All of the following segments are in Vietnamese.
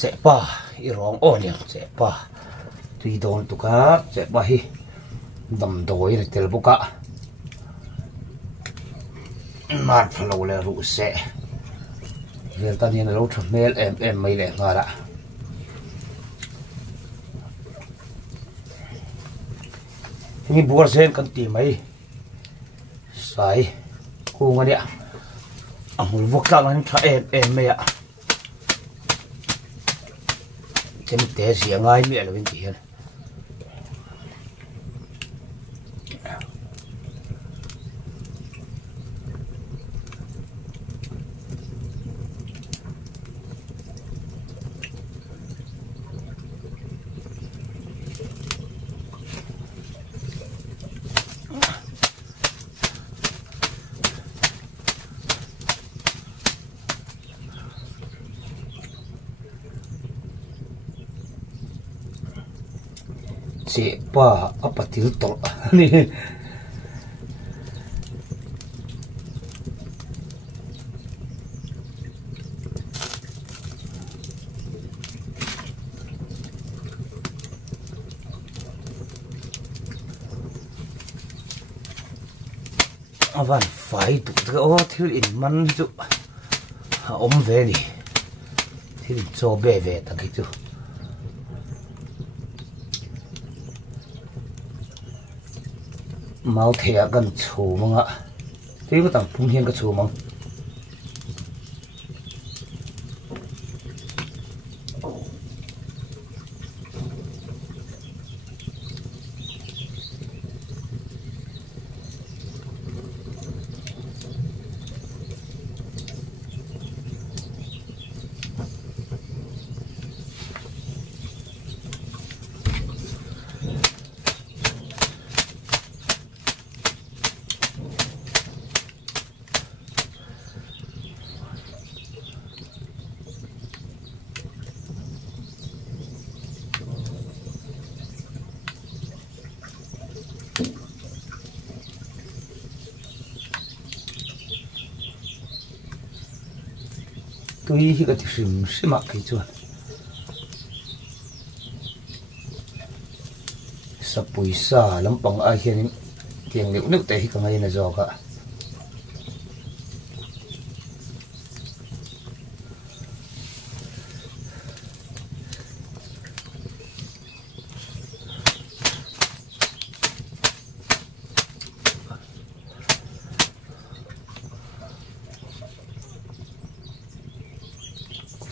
sẽ pa irong oliang sẽ pa tùy đồn tụ cá sẽ pa hi đầm đồi để tel boka mát phải lâu là rủ sẽ việc ta nhìn lâu chậm mail em mấy lẻ ngà đã hình bùa sen cần tìm mấy sai cô ngon ạ mùi vok ra nó thà em mấy ạ trên té xỉa ngay mẹ là bên kia sẽ pa apa til tol ni avan phải tụ cái ô thiếu in man chu ôm về đi thiếu cho bé về ta cái chu mau thẻ gần chủ mong ạ thế có tặng phun hiên cái chủ mong tuy cái sim sim mặc cái chuột sắp bùi xa lắm bằng ai hiện tiền liệu nước tệ cái ngày này rồi cả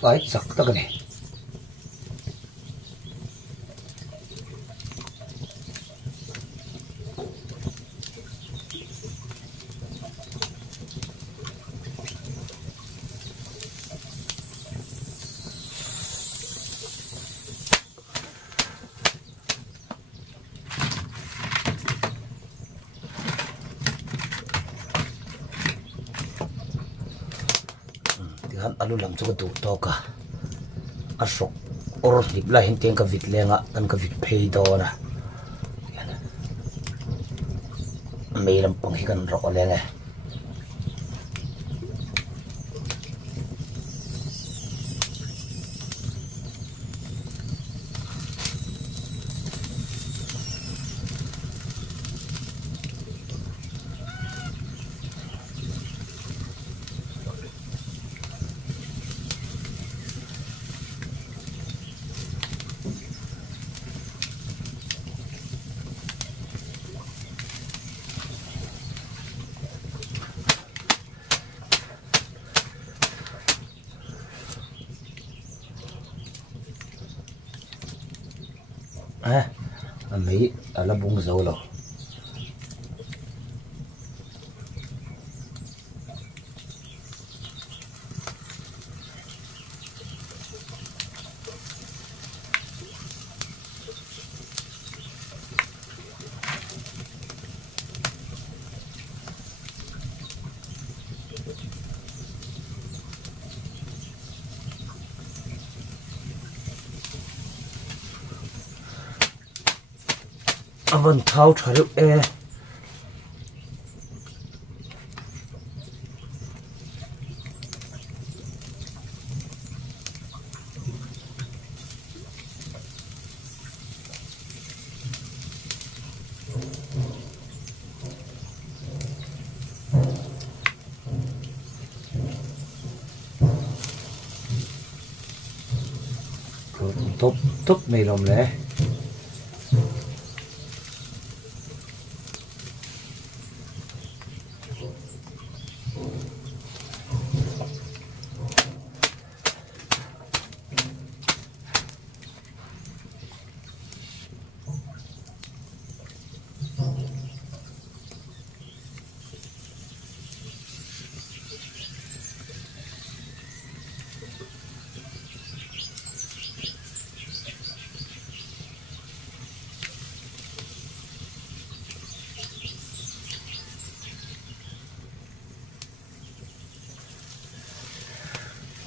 phải chặt tất cái này han alu lam chu du to ka asok or hip la hin teng ka vit lenga tan ka vit phei do na me lam pang hi kan ro lenga mấy là bung dầu rồi vẫn tháo trở được e top top này lom lẽ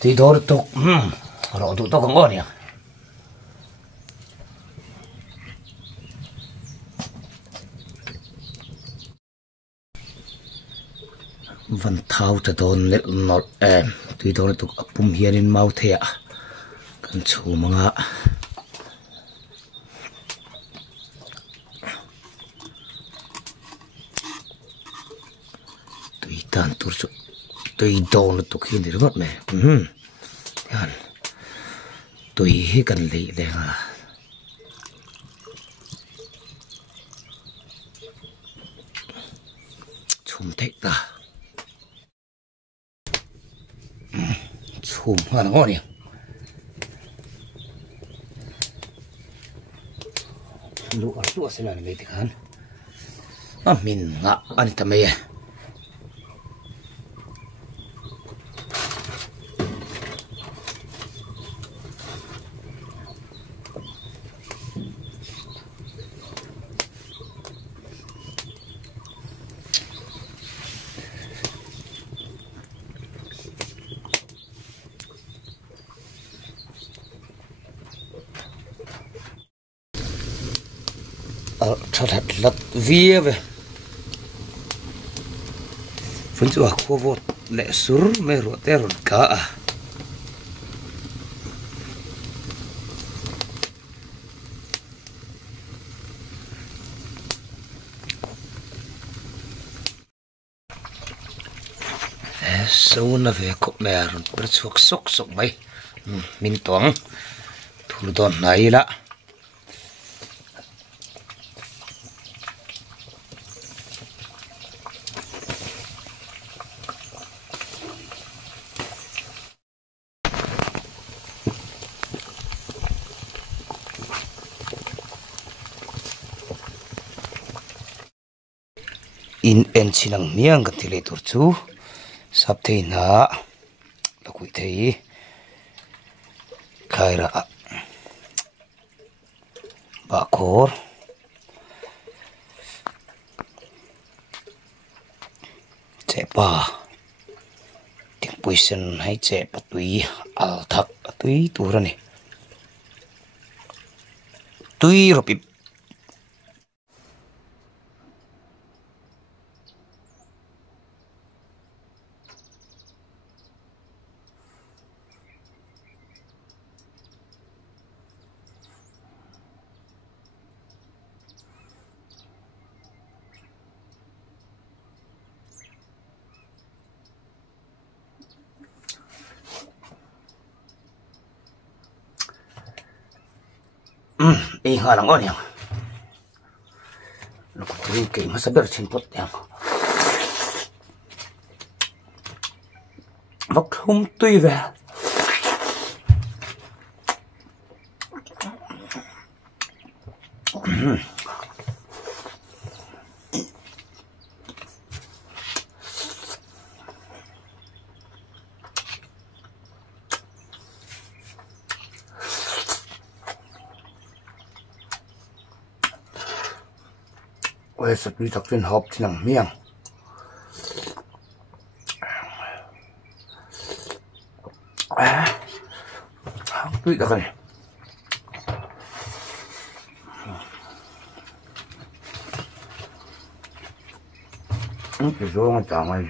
thì thôi tục rồi tụi tôi không ngon nhỉ vẫn thao cho tôi nét nọt em thì tôi tục bùm hiền in mau thế à cần chủ mà ngã tùy tan tôi tùy đồ nó tục hiền thì rất mẹ tùy hết cần lì đây à chùm thích ta chùm hoa nó ngon nhỉ lụa sẽ là người thì khán mình ngã anh ta mày thật lật vía về phân chua khu vọt lệ sur mê ruột tê ruột cả sâu na về cục mè rồi bớt suộc sốc sốc mấy mình toán thủ đòn này là in en chinang miang kan thile tur chu sap thei na lakui thei khaira ba khor che pa ting puisen hai che patui al thak tui turani tui ropi đi hoa là ngon nhỉ nó có cái kỳ mà sắp được trên pot nhỉ vóc không tùy về ôi sắp đi tập viên họp thì nằm miệng tụi đặc này cái số mà chả mày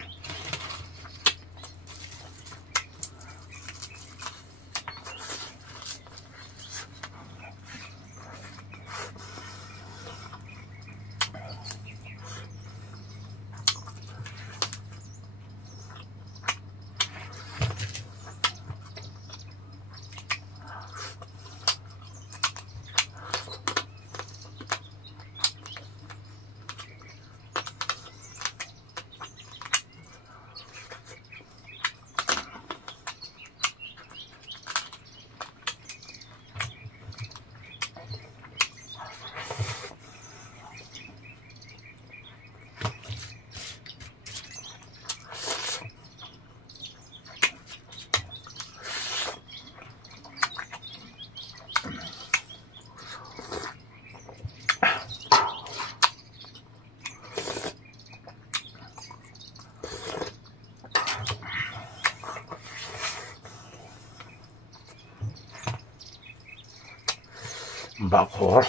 bạc khổ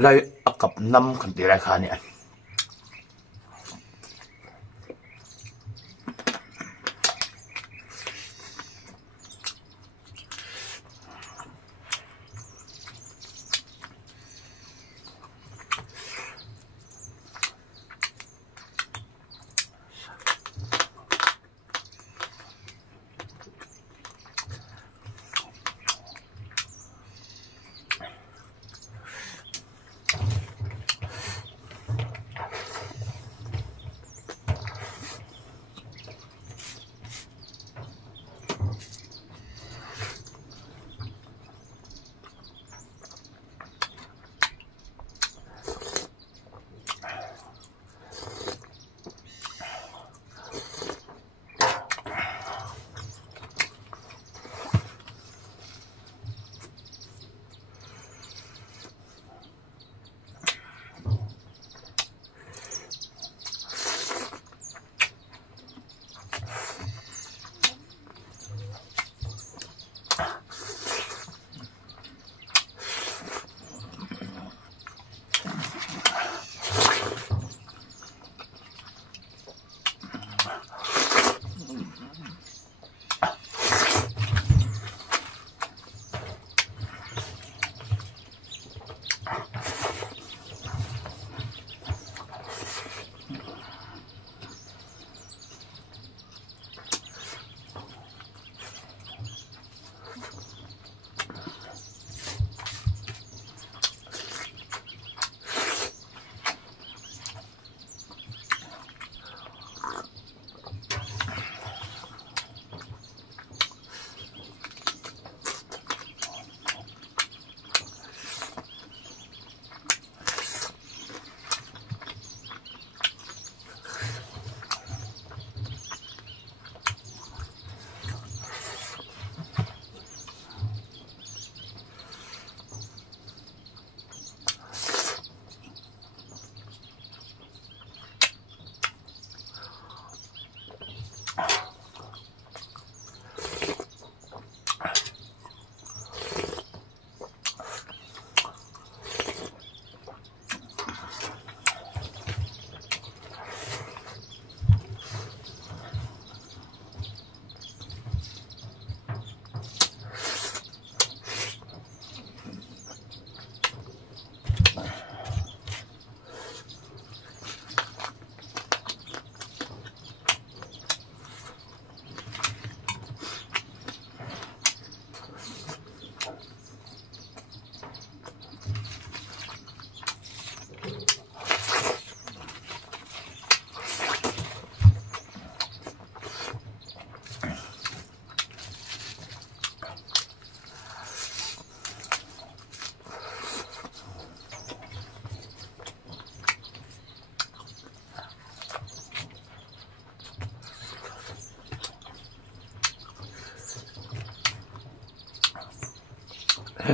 lại cặp năm cần tiền lại khá nè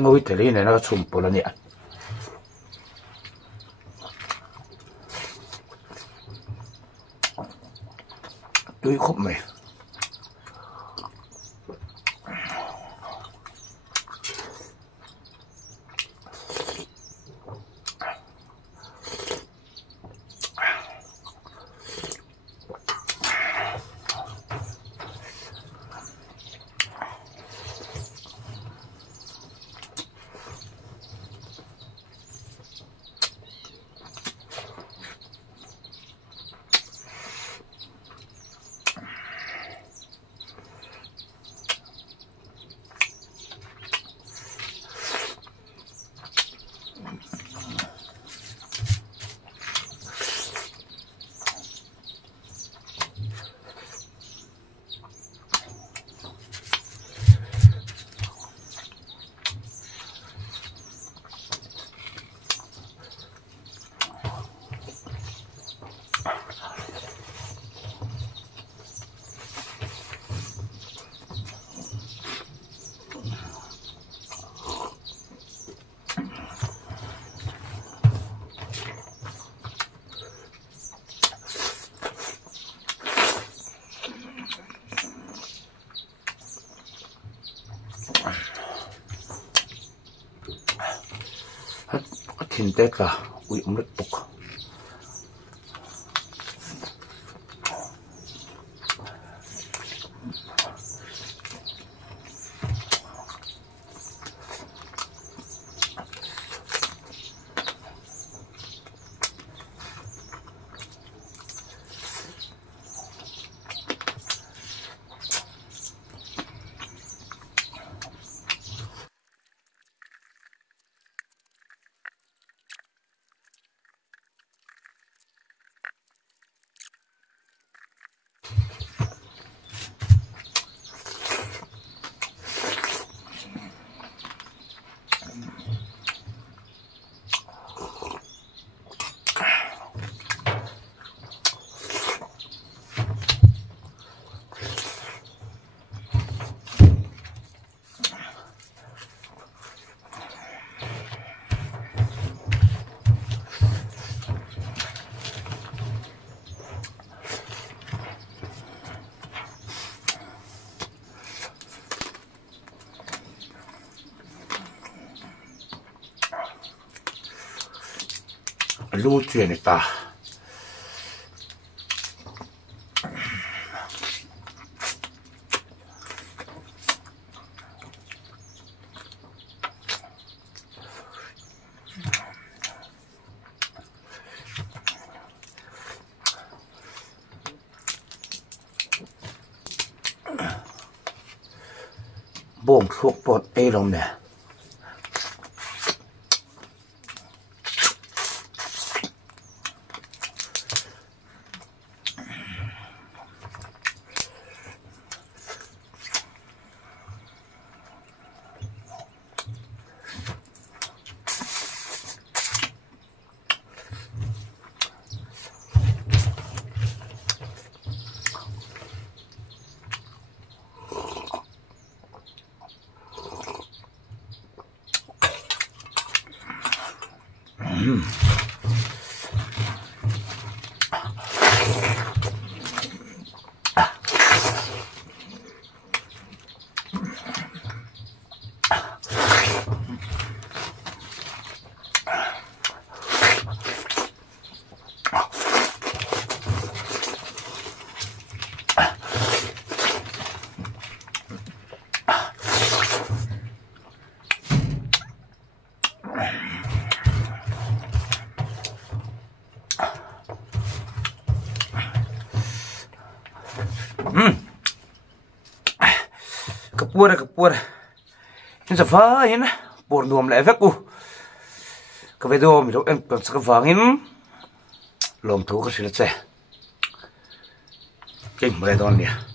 ngồi thế này nó chùm bò lên nhỉ tôi khóc mày tét là ui rất tục lưu truyền này ta bông thuốc bột ê lông nè kapur in sa fa in por nuam la evek u ka vedo mi ro em kan sa wangin lom thu ka sila che king mre don nia